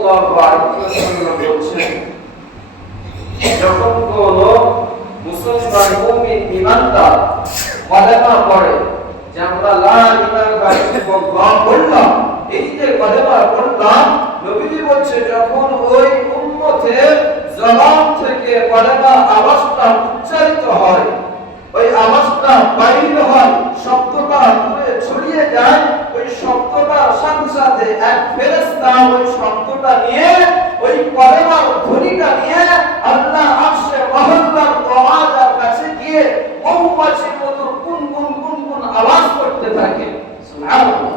সাল্লাল্লাহু আলাইহি ওয়াসাল্লাম বলেছেন, যখন কোন মুসলমান মুমিন ঈমানদার কলেমা পড়ে যে আমরা লা ইলাহা ইল্লাল্লাহ বললাম, এই যে কলেমা পড়লাম, নবীজি বলছে যখন ওই উম্মতের জবান থেকে কলেমা আওয়াজটা উচ্চারিত হয়, ওই আওয়াজটা বাইর হয়, শব্দটা দূরে ছড়িয়ে যায়, ওই শব্দটার সাথে সাথে এক ফেরেশতা ওই শব্দটা নিয়ে, ওই কলেমার ধ্বনিটা নিয়ে আল্লাহ আরশে মহল্লার দরওয়াজার কাছে গিয়ে মৌমাছির মতো গুনগুন আওয়াজ করতে থাকে। সুবহানাল্লাহ।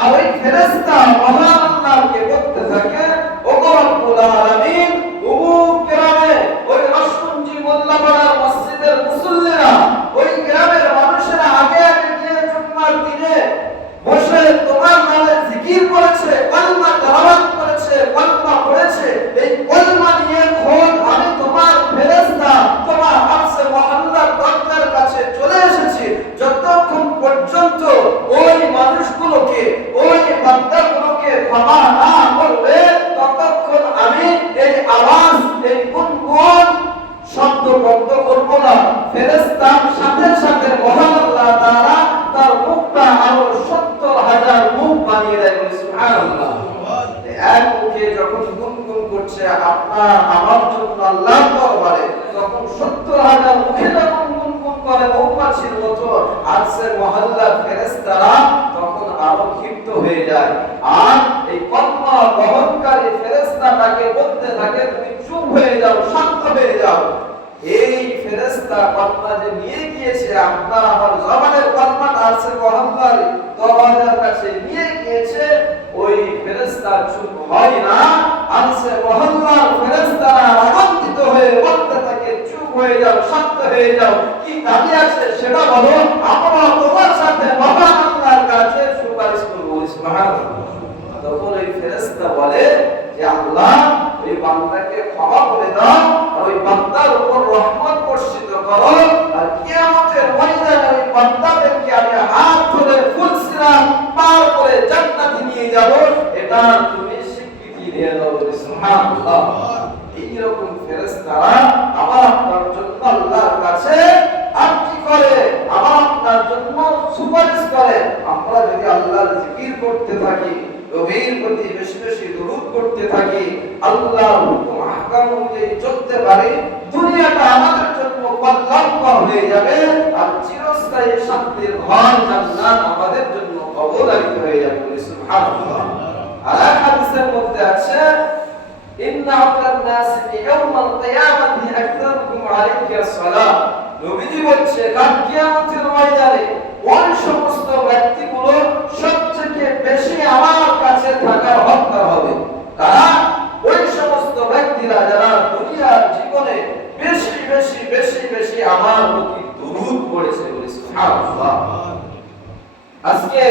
আর ওই ফেরেশতা মহান আল্লাহকে বলতে থাকে, ও রব্বুল আলামিন, গ্রামে ওই রাসূলজি মোল্লাপাড়ার মসজিদের মুসল্লিরা, ওই গ্রামের মানুষেরা আগে আগে গিয়ে জুম্মার দিনে বসে তোমার নামে জিকির করেছে, কলমা তেলাওয়াত করেছে, কলমা পড়েছে, এই কলমা নিয়ে খোদ আমি তোমার ফেরেশতা তোমার আরশে মহল্লার দরজার কাছে চলে এসেছি। যতক্ষণ পর্যন্ত ওই মানুষগুলোকে, ওই বান্দাগুলোকে ক্ষমা না করবে, ততক্ষণ আমি এই আওয়াজ, এই গুনগুন শব্দ বন্ধ করব না। ফেরেশতার সাথে সাথে মহান আল্লাহ তাআলা তার মুখটা আরো ৭০,০০০ মুখ বানিয়ে দেয়। সুবহানাল্লাহ। এক মুখে যখন গুনগুন করছে আপনার আমার জন্য আল্লাহর দরবারে, তখন ৭০,০০০ মুখে যখন গুনগুন করে মৌমাছির মতো আরশের মহল্লার ফেরেশতারা তখন আরো ক্ষিপ্ত হয়ে যায়। আর এই কলমা বহনকারী ফেরেশতাটাকে বলতে থাকে, তুমি চুপ হয়ে যাও, শান্ত হয়ে যাও। এই ফেরেশতা কলমা যে নিয়ে গিয়েছে, আপনার আমার জবানের কলমাটা আরশের মহল্লার দরওয়াজার কাছে নিয়ে গিয়েছে, ওই ফেরেশতা চুপ হয় না। আরশের মহল্লার ফেরেশতারা আনন্দিত হয়ে বলতে থাকে, চুপ হয়ে যাও, শান্ত হয়ে যাও, কি দাবি আছে সেটা বলো, আমরা তোমার সাথে মহান আল্লাহর কাছে সুপারিশ করব। সুবহানাল্লাহ। তখন ওই ফেরেশতা বলে যে আল্লাহ, ওই বান্দাকে ক্ষমা করে দাও, আর ওই বান্দার উপর রহমত বর্ষিত করো, আর কিয়ামতের ময়দানে ওই বান্দাদেরকে আমি হাত ধরে ফুলসিরাত পার করে জান্নাতে নিয়ে যাব, এটা তুমি স্বীকৃতি দিয়ে দাও। সুবহানাল্লাহ। এই রকম ফেরেশতারা আবার আপনার জন্য আল্লাহর কাছে আরজি করে, আবার আপনার জন্য সুপারিশ করে। আমরা যদি আল্লাহর জিকির করতে থাকি, নবীর প্রতি বেশি বেশি দরুদ করতে থাকি, আল্লাহর হুকুম আহকাম অনুযায়ী চলতে পারি, দুনিয়াটা আমাদের জন্য কল্যাণকর হয়ে যাবে, আর চিরস্থায়ী শান্তির ঘর জান্নাত আমাদের জন্য অবধারিত হয়ে যাবে। সুবহানাল্লাহ। আর এক হাদিসের মধ্যে আছে, ইন্না আওলান নাসি ইয়াউমাল কিয়ামাতি আকতারুকুম আলাইহি আসসালাম। নবীজি বলছে, কাল কিয়ামতের ময়দানে ওই সমস্ত ব্যক্তিগুলো সবচেয়ে বেশি আমার কাছে থাকার হকদার হবে। তারা ওই সমস্ত ব্যক্তিরা যারা দুনিয়ার জীবনে বেশি বেশি বেশি বেশি আমার প্রতি দরুদ পড়েছে। সুবহানাল্লাহ। আজকে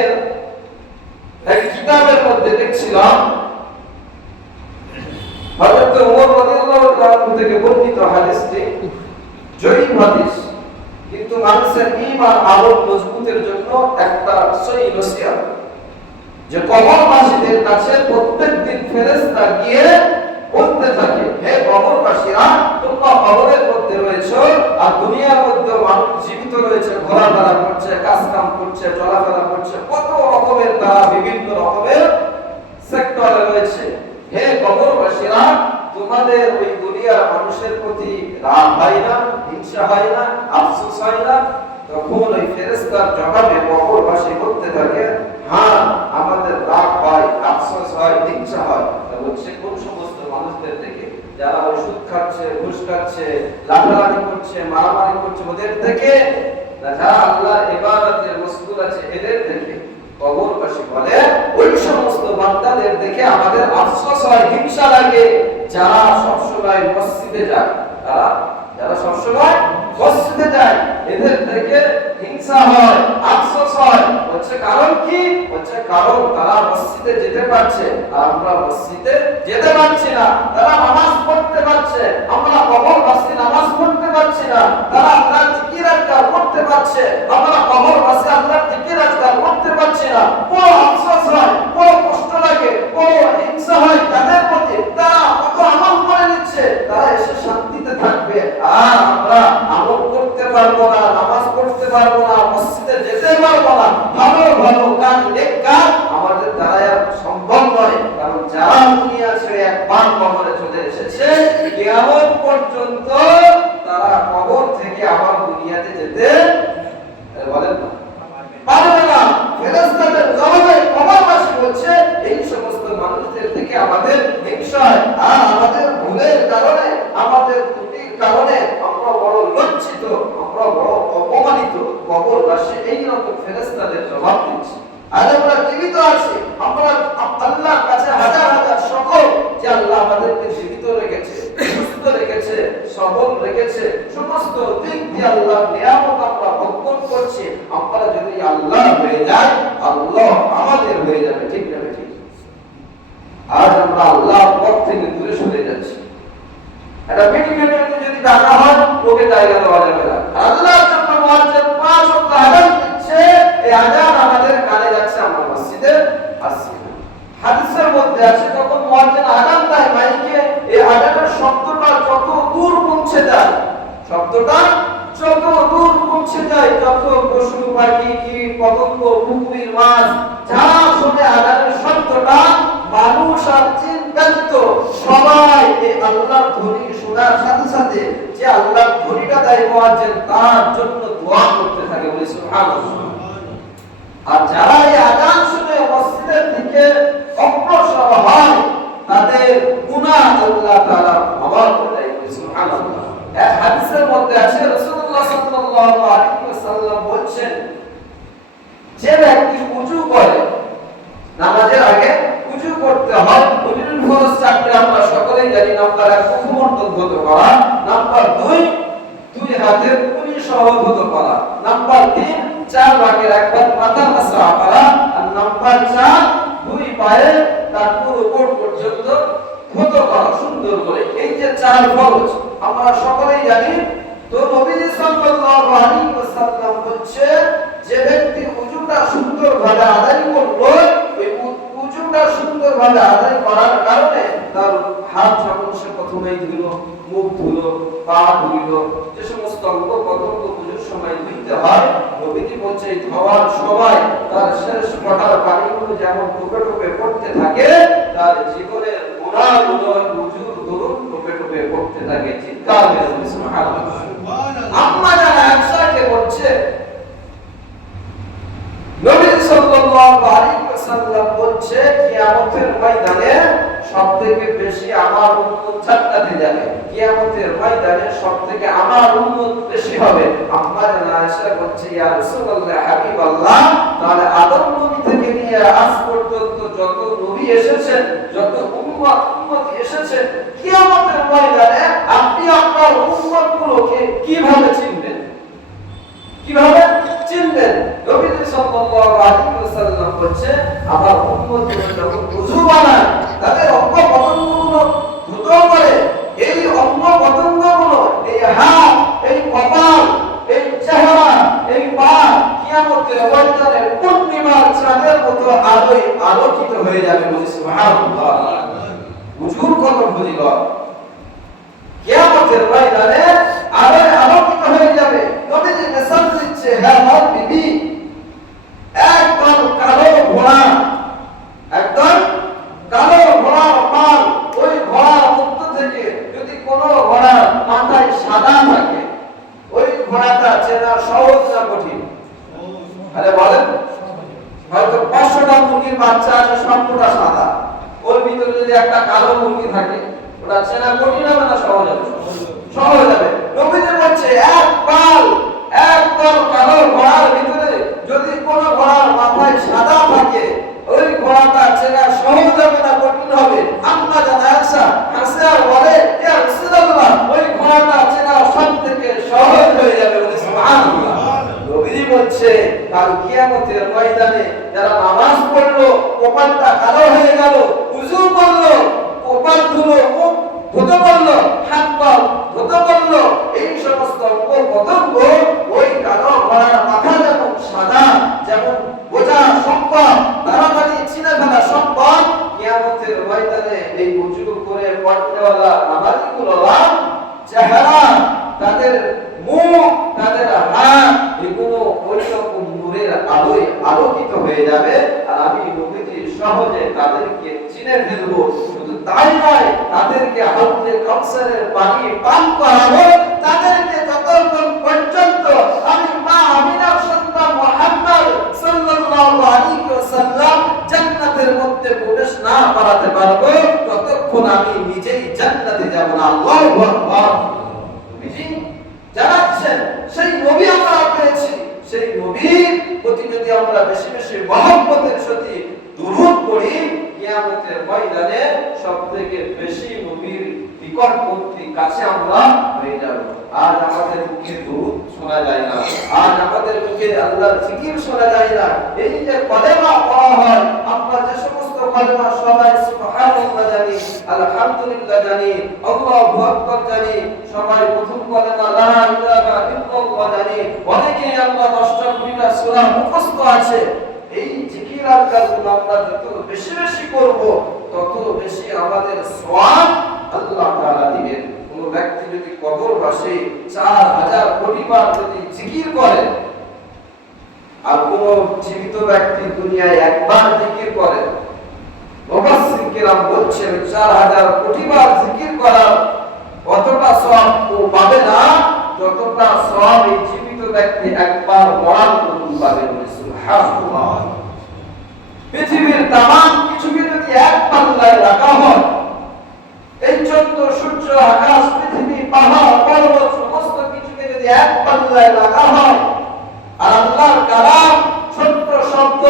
এক কিতাবের মধ্যে দেখছিলাম, হযরত ওমর রাদিয়াল্লাহু তাআলা থেকে বর্ণিত হাদিসটি জয়ীফ হাদিস, কিন্তু মানুষের ঈমান আরো মজবুতের জন্য একটা সহিহ নসিহত, যে কবরবাসীদের কাছে প্রত্যেকদিন ফেরেশতা গিয়ে বলতে থাকে, হে কবরবাসীরা, তোমরা কবরের মধ্যে রয়েছো, আর দুনিয়ার মধ্যে মানুষ জীবিত রয়েছে, ঘোরাফেরা করছে, কাজ কাম করছে, চলাফেরা করছে, কত রকমের তারা বিভিন্ন রকমের সেক্টরে রয়েছে। হে কবরবাসীরা, তোমাদের ওই দুনিয়ার মানুষের প্রতি রাগ হয় না, হিংসা হয় না, আফসোস হয় না? তখন ওই ফেরেশতার জবাবে কবরবাসী বলতে থাকে, হ্যাঁ, আমাদের রাগ হয়, আফসোস হয়, হিংসা হয়। বলছে কোন সমস্ত মানুষদের থেকে? যারা ওই সুদ খাচ্ছে, ঘুষ খাচ্ছে, লাফালাফি করছে, মারামারি করছে, ওদের থেকে? যারা আল্লাহর ইবাদতে মশগুল আছে, এদের থেকে? কবরবাসী বলে, ওই সমস্ত বান্দাদের দেখে আমাদের আফসোস হয়, হিংসা লাগে, যারা সবসময় মসজিদে যায়। যারা সবসময় মসজিদে যায়, এদের থেকে হিংসা হয়, আফসোস হয়। বলছে কারণ কি? বলছে কারণ তারা মসজিদে যেতে পারছে, আর আমরা মসজিদে যেতে পারছি না। তারা নামাজ পড়তে পারছে, আমরা কবরবাসী নামাজ পড়তে পারছি না। তারা আল্লাহর জিকির আজকার করতে পারছে, আমরা কবরবাসী আল্লাহর জিকির আজকার করতে পারছি না। বড় আফসোস হয়, বড় কষ্ট লাগে, বড় হিংসা হয় তাদের যারা দুনিয়া ছেড়ে একবার কবরে চলে এসেছে কিয়ামত পর্যন্ত তারা কবর থেকে আবার দুনিয়াতে যেতে বলেন না, পারবে না। ফেরেশতাদের জবাবে কবরবাসী বলছে এই সমস্ত মানুষদের থেকে আমাদের হিংসা আর আমাদের ভুলের কারণে, আমাদের ত্রুটির কারণে আমরা বড় লজ্জিত, আমরা বড় অপমানিত। কবরবাসী এই রকম ফেরেশতাদের জবাব দিচ্ছে। আর আমরা জীবিত আছি, আমরা আল্লাহর কাছে হাজার হাজার শুকর যে আল্লাহ আমাদেরকে জীবিত রেখেছে, সুস্থ রেখেছে, সবল রেখেছে, সমস্ত দিক দিয়ে আল্লাহর নিয়ামত আমরা ভোগ করছি। আমরা যদি আল্লাহ হয়ে যাই, আল্লাহ আমাদের হয়ে যাবে, ঠিক না ঠিক? আজ আমরা আল্লাহর পথ থেকে দূরে সরে যাচ্ছি। এটা মেডিকেলে যদি ডাকা হয় লোকে জায়গা দেওয়া যাবে না। আল্লাহর জন্য মুয়াজ্জিন 5 ওয়াক্ত আযান দিচ্ছে, এই আযান আমাদের কানে যাচ্ছে, আমরা মসজিদে আসছি না। হাদিসের মধ্যে আছে যখন মুয়াজ্জিন আযান দেয় মাইকে, এই আযানের শব্দটা যত দূর পৌঁছে যায়, শব্দটা যত দূর পৌঁছে যায়, যত পশু পাখি কীট পতঙ্গ পুকুরের মাছ যা শুনে আযানের শব্দটা, মানুষ আর জিন ব্যতীত সবাই এই আল্লাহর ধ্বনি শোনার সাথে সাথে যে আল্লাহর ধ্বনিটা দেয় মুয়াজ্জিন তার জন্য দোয়া করতে থাকে, বলে সুবহানাল্লাহ। আর যারা এই আযান শুনে মসজিদের দিকে অগ্রসর হয় তাদের গুনাহ আল্লাহ তাআলা ক্ষমা করে দেয়, বলে সুবহানাল্লাহ। এক হাদিসের মধ্যে আছে রাসূলুল্লাহ সাল্লাল্লাহু আলাইহি ওয়াসাল্লাম বলেছেন, যে ব্যক্তি ওযু করে, নামাজের আগে ওযু করতে হয়, ওযুর ফরজ 4টি আমরা সকলেই জানি। নাম্বার 1 মুখমণ্ডল ধৌত করা, নাম্বার 2 দুই হাতের কুলি সহ ধৌত করা, নাম্বার 3 4 ভাগের 1 ভাগ মাথা মাসা করা, আর নাম্বার 4 দুই পায়ে তার পুরো কোট পর্যন্ত ধৌত করা সুন্দর করে। এই যে 4 ফরজ আমরা সকলেই জানি। তো নবীজি সাল্লাল্লাহু আলাইহি ওয়াসাল্লাম বলছে, যে ব্যক্তি ওযুটা সুন্দরভাবে আদায় করলো, ওই ওযুটা সুন্দরভাবে আদায় করার কারণে তার হাত যখন সে প্রথমেই ধুলো, মুখ ধুলো, পা ধুলো, যে সমস্ত অঙ্গ প্রত্যঙ্গ ওযুর সময় ধুইতে হয়, নবীজি বলছে এই ধোয়ার সময় তার শেষ ফোঁটার পানিগুলো যেমন টোপে টোপে পড়তে থাকে, তার জীবনের গুনাহগুলো ওযুর দরুন টোপে টোপে পড়তে থাকে। চিৎকার করে সুবহানাল্লাহ। আম্মা জানা আয়েশাকে বলছে, নবী সাল্লাল্লাহু আলাইহি ওয়াসাল্লাম বলছে কিয়ামতের ময়দানে সবথেকে বেশি আমার উম্মত জান্নাতে যাবে, কিয়ামতের ময়দানে সবথেকে আমার উম্মত বেশি হবে। আম্মা জানা আয়েশা বলছে, ইয়া রাসূলুল্লাহ হাবিবাল্লাহ, তাহলে আদম নবী থেকে নিয়ে আজ পর্যন্ত যত নবী এসেছেন, যত উম্মত এসেছেন, কিয়ামতের ময়দানে আপনি আপনার উম্মতগুলোকে কিভাবে চিনবেন, কিভাবে চিনবেন? নবী সাল্লাল্লাহু আলাইহি ওয়াসাল্লাম বলছে, আমার উম্মতগুলো যখন ওযু বানায়, তাদের অঙ্গ প্রত্যঙ্গগুলো ধৌত করে, এই অঙ্গ প্রত্যঙ্গগুলো, এই হাত, এই কপাল, এই চেহারা, এই পা কিয়ামতের ময়দানে পূর্ণিমার চাঁদের মতো আলোয় আলোকিত হয়ে যাবে, বলে সুবহানাল্লাহ। ওযুর কত ফজিলত! কিয়ামতের ময়দানে আলোয় আলোকিত হয়ে যাবে। নবীজি মেসাজ দিচ্ছে, হ্যাঁ আমার বিবি, একদম কালো ঘোড়া, একদম কালো ঘোড়ার পাল, ওই ঘোড়ার মধ্য থেকে যদি কোনো ঘোড়ার মাথায় সাদা থাকে, ওই ঘোড়াটা চেনা সহজ না কঠিন? আরে বলেন, হয়তো 500টা মুরগির বাচ্চা আছে, সবটা সাদা, ওর ভিতরে যদি একটা কালো মুরগি থাকে, ওটা চেনা কঠিন হবে না সহজ হবে? সহজ হবে। নবীজি বলছে, এক পাল, একদম কালো ঘোড়ার ভিতরে যদি কোনো ঘোড়ার মাথায় সাদা থাকে, ওই ঘোড়াটা চেনা সহজ হবে না কঠিন হবে? আম্মা জানা আয়েশা হাসে আর বলে, ইয়া রাসূলুল্লাহ, ওই ঘোড়াটা চেনা সবথেকে সহজ হয়ে যাবে, বলে সুবহানাল্লাহ। নবীজি বলছে, কাল কিয়ামতের ময়দানে যারা নামাজ পড়লো, কপালটা কালো হয়ে গেল, ওযু করলো, কপাল ধুলো, মুখ ধৌত করলো, হাত পা ধৌত করলো, এই সমস্ত অঙ্গ প্রত্যঙ্গ ওই কালো ঘোড়ার মাথা যেমন সাদা, যেমন বোঝা সম্ভব, তাড়াতাড়ি চিনে ফেলা সম্ভব, কিয়ামতের ময়দানে এই ওযু করে পড়নেওয়ালা নামাজীগুলোরা চেহারা, তাদের মুখ, তাদের হাত, এগুলো ওই রকম নূরের আলোয় আলোকিত হয়ে যাবে আর আমি নবীজি সহজে তাদেরকে চিনে ফেলবো। শুধু তাই নয়, তাদেরকে হাউজে কাউসারের পানি পান করাবো, তাদেরকে যতক্ষণ পর্যন্ত আমি মা আমিনার সন্তান মুহাম্মদ সাল্লাল্লাহু আলাইহি ওয়াসাল্লাম জান্নাতের মধ্যে প্রবেশ না করাতে পারবো, ততক্ষণ আমি নিজেই জান্নাতে যাব না। আল্লাহু আকবার। নবীজি জানাচ্ছেন সেই নবী আমরা পেয়েছি, সেই নবীর প্রতি যদি আমরা বেশি বেশি মহব্বতের সাথে দুরূদ পড়ি, কিয়ামতের ময়দানে সবথেকে বেশি নবীর নিকটবর্তী কাছে আমরা হয়ে যাব। আজ আমাদের মুখে দুরূদ শোনা যায় না, আজ আমাদের মুখে আল্লাহর জিকির শোনা যায় না। এই যে কলেমা পড়া হয়, আমরা যে সমস্ত কলেমা সবাই সুবহানাল্লাহ জানি, আলহামদুলিল্লাহ জানি, আল্লাহু আকবার জানি, সবাই প্রথম কলেমা লা ইলাহা ইল্লাল্লাহ জানি, অনেকেই আমরা 10টা 20টা সূরা মুখস্থ আছে। এই জিকির আর কাজগুলো আমরা যত বেশি বেশি করব, তত বেশি আমাদের সওয়াব আল্লাহ তাআলা দিবেন। কোন ব্যক্তি যদি কবরবাসী 4000 কোটি বার যদি জিকির করে, আর কোন জীবিত ব্যক্তি দুনিয়ায় একবার জিকির করে, মুফাসসির কিরাম বলছেন 4000 কোটি বার জিকির করার অতটা সওয়াব ও পাবে না যতটা সওয়াব এই জীবিত ব্যক্তি একবার মরার পূর্বে পাবে। সুবহানাল্লাহ। পৃথিবীর তামাম কিছুকে যদি এক পাল্লায় রাখা হয়, এই চন্দ্র সূর্য আকাশ পৃথিবী পাহাড় পর্বত সমস্ত কিছুকে যদি এক পাল্লায় রাখা হয়, আর আল্লাহর কালাম ছোট্ট শব্দ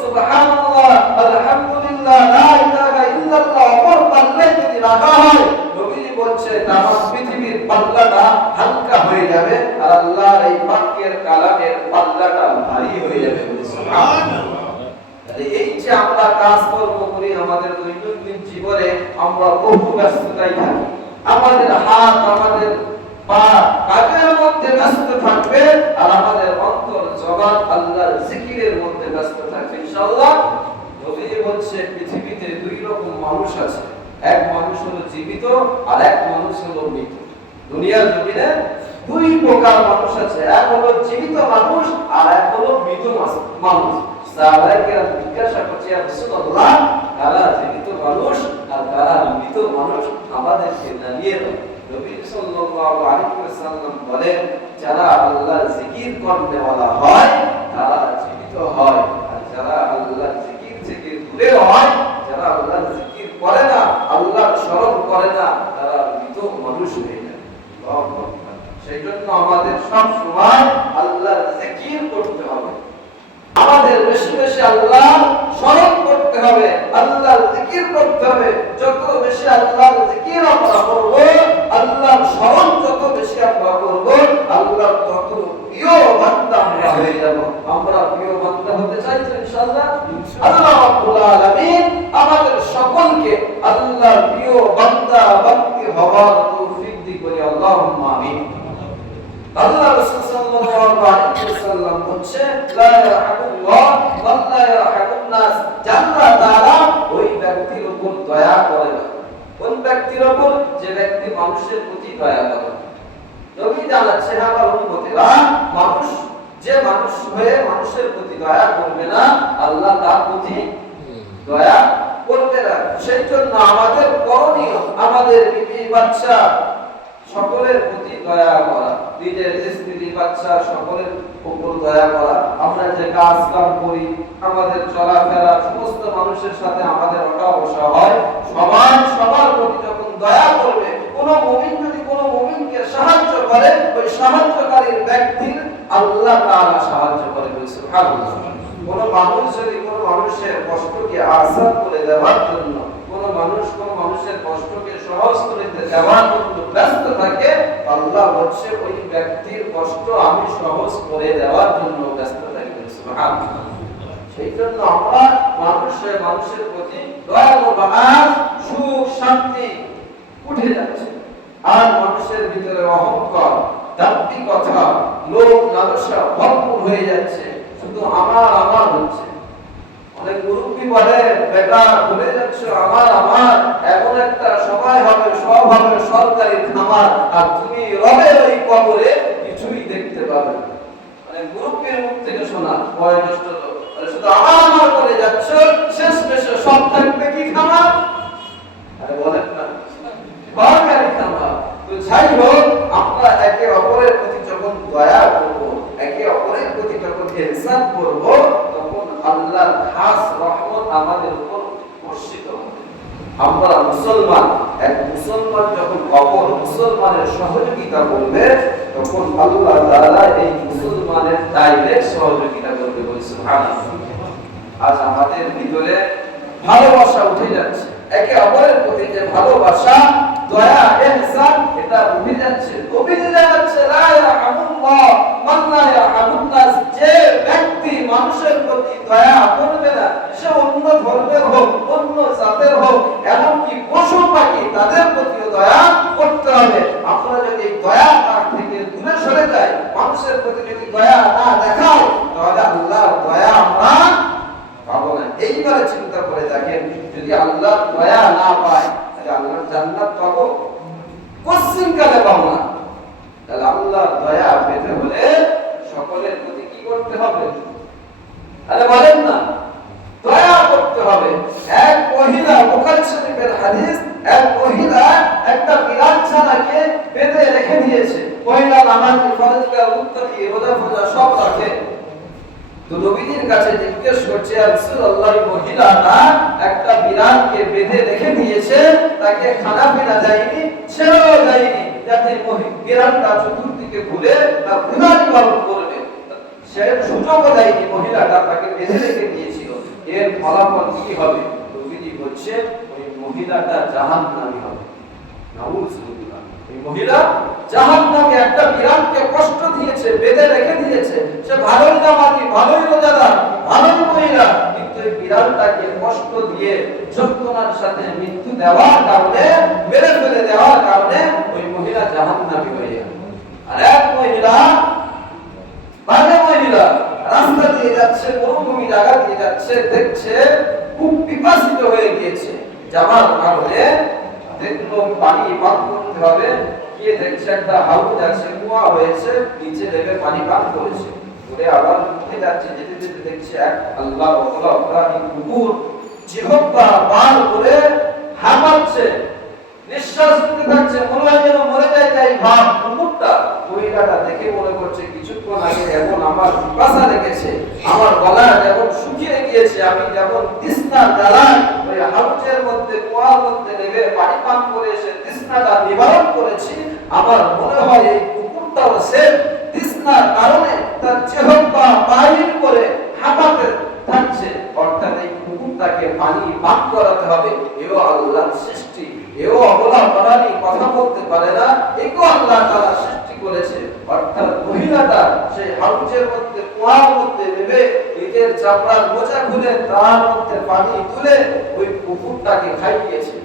সুবহানাল্লাহ আলহামদুলিল্লাহ লা ইলাহা ইল্লাল্লাহ অপর পাল্লায় যদি রাখা হয়, নবীজি বলছে তামাম পৃথিবীর পাল্লাটা হালকা হয়ে যাবে আর আল্লাহর এই বাক্যের কালামের পাল্লাটা ভারী হয়ে যাবে। সুবহানাল্লাহ। এই যে আমরা কাজকর্ম করি, আমাদের দৈনন্দিন জীবনে আমরা বহু ব্যস্ততায় থাকি, আমাদের হাত আমাদের পা কাজের মধ্যে ব্যস্ত থাকবে আর আমাদের অন্তর জবান আল্লাহর জিকিরের মধ্যে ব্যস্ত থাকবে ইনশাআল্লাহ। নবী বলছে পৃথিবীতে দুই রকম মানুষ আছে, এক মানুষ হলো জীবিত আর এক মানুষ হলো মৃত। দুনিয়ার জমিনে দুই প্রকার মানুষ আছে, এক হলো জীবিত মানুষ আর এক হলো মৃত মানুষ। সাহাবায়ে জিজ্ঞাসা করছে, ইয়া রাসূলুল্লাহ, কারা জীবিত মানুষ আর কারা মৃত মানুষ, আমাদেরকে জানিয়ে দাও। নবী সাল্লাল্লাহু আলাইহি ওয়াসাল্লাম বলেন, যারা আল্লাহর জিকির করতে ওয়ালা হয় তারা জীবিত হয়, আর যারা আল্লাহর জিকির থেকে দূরে হয়, যারা আল্লাহর জিকির করে না, আল্লাহর স্মরণ করে না, তারা মৃত মানুষ হয়ে যায়। আল্লাহু আকবার। সেজন্য আমাদের সব সময় আল্লাহর জিকির করতে হবে, আমাদের বেশি বেশি আল্লাহ স্মরণ করতে হবে, আল্লাহর জিকির করতে হবে। যত বেশি আল্লাহর জিকির আমরা করব, আল্লাহর স্মরণ যত বেশি আমরা করব, আল্লাহর তত প্রিয় বান্দা আমরা হয়ে যাব। আমরা প্রিয় বান্দা হতে চাই তো ইনশাআল্লাহ। আল্লাহ রাব্বুল আলামিন আমাদের সকলকে আল্লাহর প্রিয় বান্দা বান্দি হওয়ার তৌফিক দিন বলি আল্লাহুম্মা আমিন। আল্লাহ রাসূল সাল্লাল্লাহু আলাইহি ওয়াসাল্লাম বলেছেন, লা ইয়ারহামুল্লাহ ওয়া লা ইয়ারহামুন নাস, আল্লাহ তাআলা ওই ব্যক্তির উপর দয়া করে না। কোন ব্যক্তির উপর? যে ব্যক্তি মানুষের প্রতি দয়া করে। নবী জানাচ্ছেন আমার উম্মতেরা, মানুষ যে মানুষ হয়ে মানুষের প্রতি দয়া করবে না, আল্লাহ তার প্রতি দয়া করবে না। সেই জন্য আমাদের করণীয় আমাদের বিবি বাচ্চা সকলের প্রতি দয়া করা, নিজের স্ত্রী বাচ্চা সকলের উপর দয়া করা। আমরা যে কাজ কাম করি, আমাদের চলাফেরা, সমস্ত মানুষের সাথে আমাদের ওঠা বসা হয়, সবাই সবার প্রতি যখন দয়া করবে, কোন মুমিন যদি কোন মুমিনকে সাহায্য করে, ওই সাহায্যকারীর ব্যক্তির আল্লাহ তাআলা সাহায্য করে। সুবহানাল্লাহ। কোন মানুষ যদি কোন মানুষের কষ্টকে আসান করে দেওয়ার জন্য, কোন মানুষ কোন মানুষের কষ্টকে সহজ করে দেওয়ার জন্য ব্যস্ত থাকে, আল্লাহ বলছে ওই ব্যক্তির কষ্ট আমি সহজ করে দেওয়ার জন্য ব্যস্ত থাকি। সুবহানাল্লাহ। সেই জন্য আমরা মানুষের প্রতি দয়া করব। আর সুখ শান্তি উঠে যাচ্ছে, আর মানুষের ভিতরে অহংকার, দাম্ভিকতা, লোভ লালসা ভরপুর হয়ে যাচ্ছে, শুধু আমার আমার হচ্ছে। অনেক মুরব্বী বলে, বেটা ভুলে যাচ্ছ আমার আমার, এমন একটা সময় হবে, সব হবে সরকারি খামার, আর তুমি রবে ওই কবরে কিছুই দেখতে পাবে না। মানে মুরব্বীর মুখ থেকে শোনা বয়োজ্যেষ্ঠ লোক, শুধু আমার আমার করে যাচ্ছ, শেষ মেশে সব থাকবে কি খামার? আরে বলেন না, সরকারি খামার। তো যাই হোক, আমরা একে অপরের প্রতি যখন দয়া করব, একে অপরের প্রতি যখন ইহসান করব, তখন আল্লাহর খাস রহমত আমাদের উপর বর্ষিত হবে। আমরা মুসলমান, এক মুসলমান যখন অপর মুসলমানের সহযোগিতা করবে, তখন আল্লাহ তাআলা এই মুসলমানের ডাইরেক্ট সহযোগিতা করবে। বলি সুবহানাল্লাহ। আজ আমাদের ভিতরে ভালোবাসা উঠে যাচ্ছে, একে অপরের প্রতি যে ভালোবাসা, দয়া, ইহসান, এটা উঠে যাচ্ছে। কবিরা যাচ্ছে লা ইয়ারহামুল্লাহ মান লা ইয়ারহামুন নাস। যে ব্যক্তি মানুষের প্রতি দয়া করবে না, সে অন্য ধর্মের হোক, অন্য জাতের হোক, এমনকি পশু পাখি, তাদের প্রতিও দয়া করতে হবে। আমরা যদি দয়া তার থেকে দূরে সরে যাই, মানুষের প্রতি যদি দয়া না দেখাও, তাহলে আল্লাহর দয়া আমরা পাবো না। এইবারে চিন্তা করে দেখেন, যদি আল্লাহর দয়া না পাই, তাহলে আল্লাহর জান্নাত পাবো? কোশ্চিন কালে পাবো না। তাহলে আল্লাহর দয়া পেতে হলে সকলের প্রতি কি করতে হবে? আরে বলেন না, দয়া করতে হবে। এক মহিলা, বুখারী শরীফের হাদিস, এক মহিলা একটা বিরাট ছানাকে বেঁধে রেখে দিয়েছে। মহিলা নামাজ, ফরজ, মুত্তাকি, রোজা ফরজ সব রাখে। তো নবীজির কাছে জিজ্ঞেস করছে, ইয়া রাসূলুল্লাহ, মহিলাটা একটা বিড়ালকে বেঁধে রেখে দিয়েছে, তাকে খানা পিনা যায়নি, ছেড়েও যায়নি, যাতে বিড়ালটা চতুর্দিকে ঘুরে তার গুনাহি পালন করবে। সে সুযোগও দেয়নি, মহিলাটা তাকে বেঁধে রেখে দিয়েছিল। এর ফলাফল কি হবে? নবীজি বলছে, ওই মহিলাটা জাহান্নামী হবে। নাউযুবিল্লাহ। এই মহিলা জাহান্নামে, একটা বিড়ালকে কষ্ট দিয়েছে, বেঁধে রেখে দিয়েছে। সে ভালোই নামাজি, ভালোই রোজাদার, ভালোই মহিলা, কিন্তু এই বিড়ালটাকে কষ্ট দিয়ে যন্ত্রণার সাথে মৃত্যু দেওয়ার কারণে, মেরে ফেলে দেওয়ার কারণে ওই মহিলা জাহান্নামী হয়ে যাবে। আর এক মহিলা, বাজে মহিলা, রাস্তা দিয়ে যাচ্ছে, মরুভূমি জায়গা দিয়ে যাচ্ছে, দেখছে খুব পিপাসিত হয়ে গিয়েছে, যাওয়ার কারণে দেখলো পানি পান করতে হবে, গিয়ে দেখছে একটা হাউজ আছে, কুয়া হয়েছে, নিচে নেমে পানি পান করেছে। করে আবার উঠে যাচ্ছে, যেতে যেতে দেখছে এক আল্লাহ ওয়ালা অপরাধী কুকুর জিহ্বা বার করে হাঁপাচ্ছে, নিঃশ্বাস নিতে থাকছে, মনে হয় যেন মরে যায় তাই ভাব। কুকুরটা মহিলাটা দেখে মনে করছে, কিছুক্ষণ আগে যেমন আমার পিপাসা লেগেছে, আমার গলা যেমন শুকিয়ে গিয়েছে, আমি যেমন তৃষ্ণার জ্বালায় ওই হাউজের মধ্যে, কুয়ার মধ্যে নেমে পানি পান করে এসে তৃষ্ণাটা নিবারণ করেছি, আমার মনে হয় এই কুকুরটাও সে তৃষ্ণার কারণে তার জিহ্বা বাইর করে হাঁপাতে থাকছে। অর্থাৎ এই কুকুরটাকে পানি পান করাতে হবে। এও আল্লাহর সৃষ্টি, এও অবলা প্রাণী, কথা বলতে পারে না, একেও আল্লাহ তাআলা সৃষ্টি করেছে। অর্থাৎ মহিলাটা সেই হাউজের মধ্যে, কুয়ার মধ্যে নেমে নিজের চামড়ার মোজা খুলে তার মধ্যে পানি তুলে ওই কুকুরটাকে খাইয়েছে।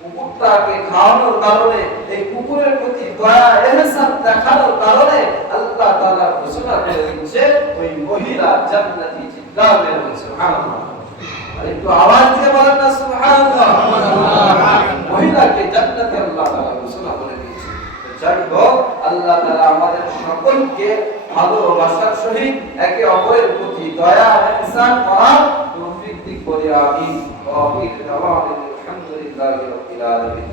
কুকুরটাকে খাওয়ানোর কারণে, এই কুকুরের প্রতি দয়া, ইহসান দেখানোর কারণে আল্লাহ তাআলা ঘোষণা করে দিচ্ছে, ওই মহিলা জান্নাতি যাবে। সুবহানাল্লাহ। আর একটু আওয়াজ দিয়ে বলেন না সুবহানাল্লাহ। মহিলাকে জান্নাতে আল্লাহ তাআলা ঘোষণা করে দিয়েছে। যাই হোক, আল্লাহ তাআলা আমাদের সকলকে ভালোবাসার সহিত একে অপরের প্রতি দয়া, ইহসান করার তৌফিক দিক করে। আমিন। ওয়া আখিরু দাওয়ানা আলহামদুলিল্লাহি রাব্বিল আলামিন।